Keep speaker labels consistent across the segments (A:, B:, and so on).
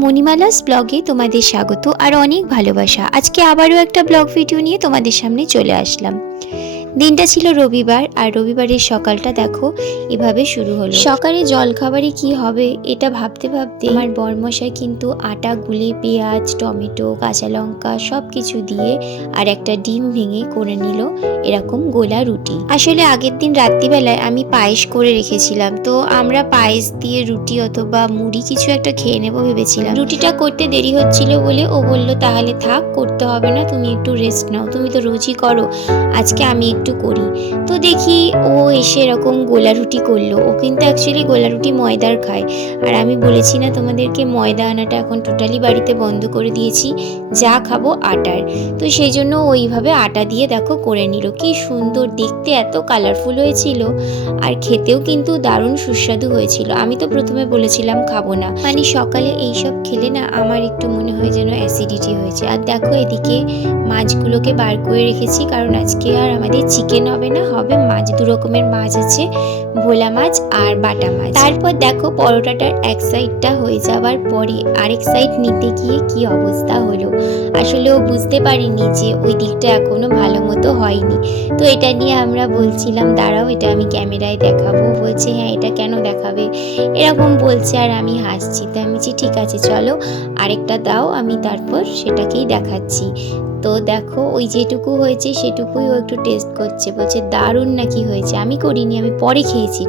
A: মণিমালাস ব্লগে তোমাদের স্বাগত আর অনেক ভালোবাসা। আজকে আবারও একটা ব্লগ ভিডিও নিয়ে তোমাদের সামনে চলে আসলাম। দিনটা ছিল রবিবার আর রবিবারের সকালটা দেখো এভাবে শুরু হলো। সকালে জলখাবারে কি হবে এটা ভাবতে ভাবতে আমার বরমশাই কিন্তু আটা, গুলে, পেঁয়াজ, টমেটো, কাঁচা লঙ্কা সব কিছু দিয়ে আর একটা ডিম ভেঙে করে নিল এরকম গোলা রুটি। আসলে আগের দিন রাত্রিবেলায় আমি পায়েস করে রেখেছিলাম, তো আমরা পায়েস দিয়ে রুটি অথবা মুড়ি কিছু একটা খেয়ে নেব ভেবেছিলাম। রুটিটা করতে দেরি হচ্ছিল বলে ও বলল, তাহলে থাক, করতে হবে না, তুমি একটু রেস্ট নাও। তুমি তো রোজই করো, আজকে আমি করি। তো দেখি ও এসে এরকম গোলা রুটি করল। ও কিন্তু অ্যাকচুয়ালি গোলা রুটি ময়দার খায়। আর আমি বলেছি না তোমাদেরকে, ময়দা আনাটা এখন টোটালি বাড়িতে বন্ধ করে দিয়েছি। যা খাব আটার। তো সেই জন্য ওইভাবে আটা দিয়ে দেখো করে নিল। কি সুন্দর, দেখতে এত কালারফুল হয়েছিল। আর খেতেও কিন্তু দারুণ সুস্বাদু হয়েছিল। আমি তো প্রথমে বলেছিলাম খাব না। মানে সকালে এইসব খেলে না আমার একটু মনে হয় যেন অ্যাসিডিটি হয়েছে। আর দেখো এদিকে মাছগুলোকে বার করে রেখেছি। কারণ আজকে আর আমাদের চিকেন হবে না, হবে মাছ, দু রকমের মাছ আছে, ভোলা মাছ আর বাটা মাছ। তারপর দেখো পরোটাটার এক সাইডটা হয়ে যাওয়ার পরে আরেক সাইড নিতে গিয়ে কি অবস্থা হলো? আসলে ও বুঝতে পারিনি যে ওই দিকটা এখনও ভালো মতো হয়নি। তো এটা নিয়ে আমরা বলছিলাম, দাঁড়াও, এটা আমি ক্যামেরায় দেখাবো। বলছে হ্যাঁ এটা কেন দেখাবে? এরকম বলছে আর আমি হাসছি। তো আমি ঠিক আছে, চলো, আরেকটা দাও, আমি তারপর সেটাকেই দেখাচ্ছি। তো দেখো, ওই যেটুকু হয়েছে সেটুকুই ও একটু টেস্ট করছে। বলছে, দারুণ নাকি হয়েছে? আমি করিনি, আমি পরে খেয়েছি।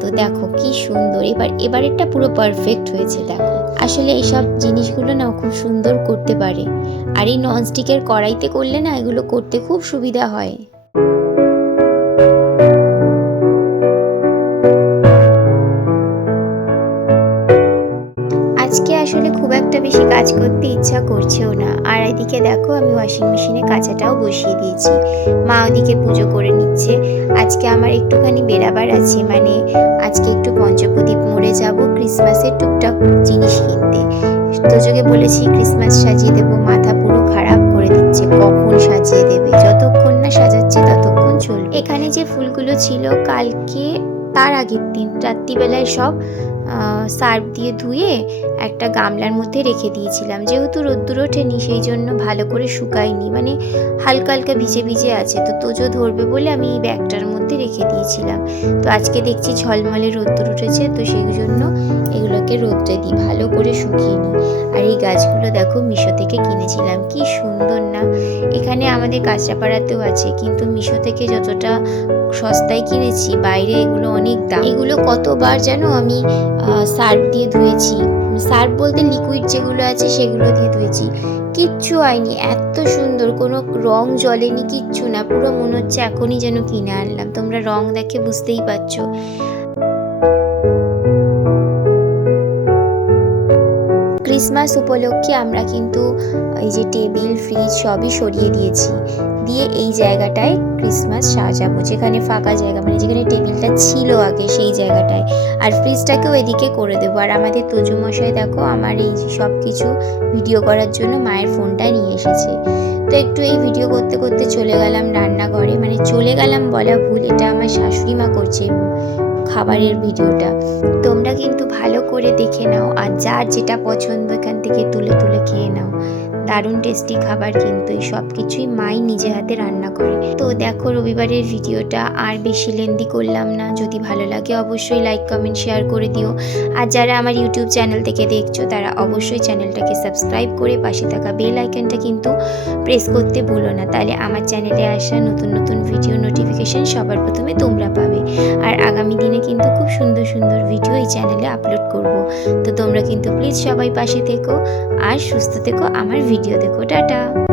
A: তো দেখো কি সুন্দর। এবার, এবারেরটা পুরো পারফেক্ট হয়েছে, দেখো। আসলে এইসব জিনিসগুলো না খুব সুন্দর করতে পারে। আর এই ননস্টিকের কড়াইতে করলে না এগুলো করতে খুব সুবিধা হয়। ইচ্ছা করছেও না। আর এদিকে দেখো, আমি ওয়াশিং মেশিনে কাঁচাটাও বসিয়ে দিয়েছি। মা ওদিকে পুজো করে নিচ্ছে। আজকে আমার একটুখানি বেরাবার আছে মানে আজকে একটু পঞ্চপ্রদীপ মোড়ে যাব, ক্রিসমাসের টুকটাক জিনিস কিনতে। তোজোকে বলেছি, ক্রিসমাস সাজিয়ে দেবো, মাথা পুরো খারাপ করে দিচ্ছে, কখন সাজিয়ে দেবে? যতক্ষণ না সাজাচ্ছে, ততক্ষণ চলবে। এখানে যে ফুলগুলো ছিল, কালকে, তার আগের দিন, রাত্রিবেলায় সব সার্ফ দিয়ে ধুয়ে একটা গামলার মধ্যে রেখে দিয়েছিলাম। যেহেতু রোদ্দুর ওঠেনি, সেই জন্য ভালো করে শুকায়নি। মানে হালকা হালকা ভিজে ভিজে আছে। তো তোজো ধরবে বলে আমি এই ব্যাগটার মধ্যে রেখে দিয়েছিলাম। তো আজকে দেখছি ঝলমলে রোদ্দুর উঠেছে। তো সেই জন্য এগুলোকে রোদ্রে দিই, ভালো করে শুকিয়ে নিই। গাছগুলো দেখো মিশো থেকে কিনেছিলাম। কি সুন্দর না? এখানে আমাদের কাঁচরাপাড়াতেও আছে, কিন্তু মিশো থেকে যতটা সস্তায় কিনেছি, বাইরে এগুলো অনেক দাম। এগুলো কতবার যেন আমি সার্ফ দিয়ে ধুয়েছি। সার্ফ বলতে লিকুইড যেগুলো আছে সেগুলো দিয়ে ধুয়েছি। কিচ্ছু হয়নি, এত সুন্দর, কোনো রং জলেনি কিচ্ছু না। পুরো মনে হচ্ছে এখনই যেন কিনে আনলাম। তোমরা রং দেখে বুঝতেই পারছ। ক্রিসমাস উপলক্ষে আমরা কিন্তু এই যে টেবিল, ফ্রিজ সবই সরিয়ে দিয়েছি। দিয়ে এই জায়গাটায় ক্রিসমাস সাজাবো, যেখানে ফাঁকা জায়গা মানে যেখানে টেবিলটা ছিল আগে সেই জায়গাটায়। আর ফ্রিজটাকেও এদিকে করে দেবো। আর আমাদের মশাই দেখো, আমার এই সব কিছু ভিডিও করার জন্য মায়ের ফোনটা নিয়ে এসেছে। তো একটু এই ভিডিও করতে করতে চলে গেলাম রান্নাঘরে। মানে চলে গেলাম বলা ভুল, এটা আমার শাশুড়ি মা করছে। খাবারের ভিডিওটা। তোমরা কিন্তু ভালো করে দেখে নাও আর যার যেটা পছন্দ এখান থেকে তুলে তুলে খেয়ে নাও। দারুণ টেস্টি খাবার কিন্তু এই সব কিছুই মাই নিজে হাতে রান্না করে। তো দেখো রবিবারের ভিডিওটা আর বেশি লেন্দি করলাম না। যদি ভালো লাগে অবশ্যই লাইক কমেন্ট শেয়ার করে দিও। আর যারা আমার ইউটিউব চ্যানেল থেকে দেখছ তারা অবশ্যই চ্যানেলটাকে সাবস্ক্রাইব করে পাশে থাকা বেল আইকনটা কিন্তু প্রেস করতে ভুলো না। তাহলে আমার চ্যানেলে আসা নতুন নতুন ভিডিও নোটিফিকেশান সবার প্রথমে তোমরা পাবে। আর আগামী দিনে কিন্তু খুব সুন্দর সুন্দর ভিডিও এই চ্যানেলে আপলোড করব। তো তোমরা কিন্তু প্লিজ সবাই পাশে থেকো আর সুস্থ থেকো আমার ভিডিও দেখো। টাটা!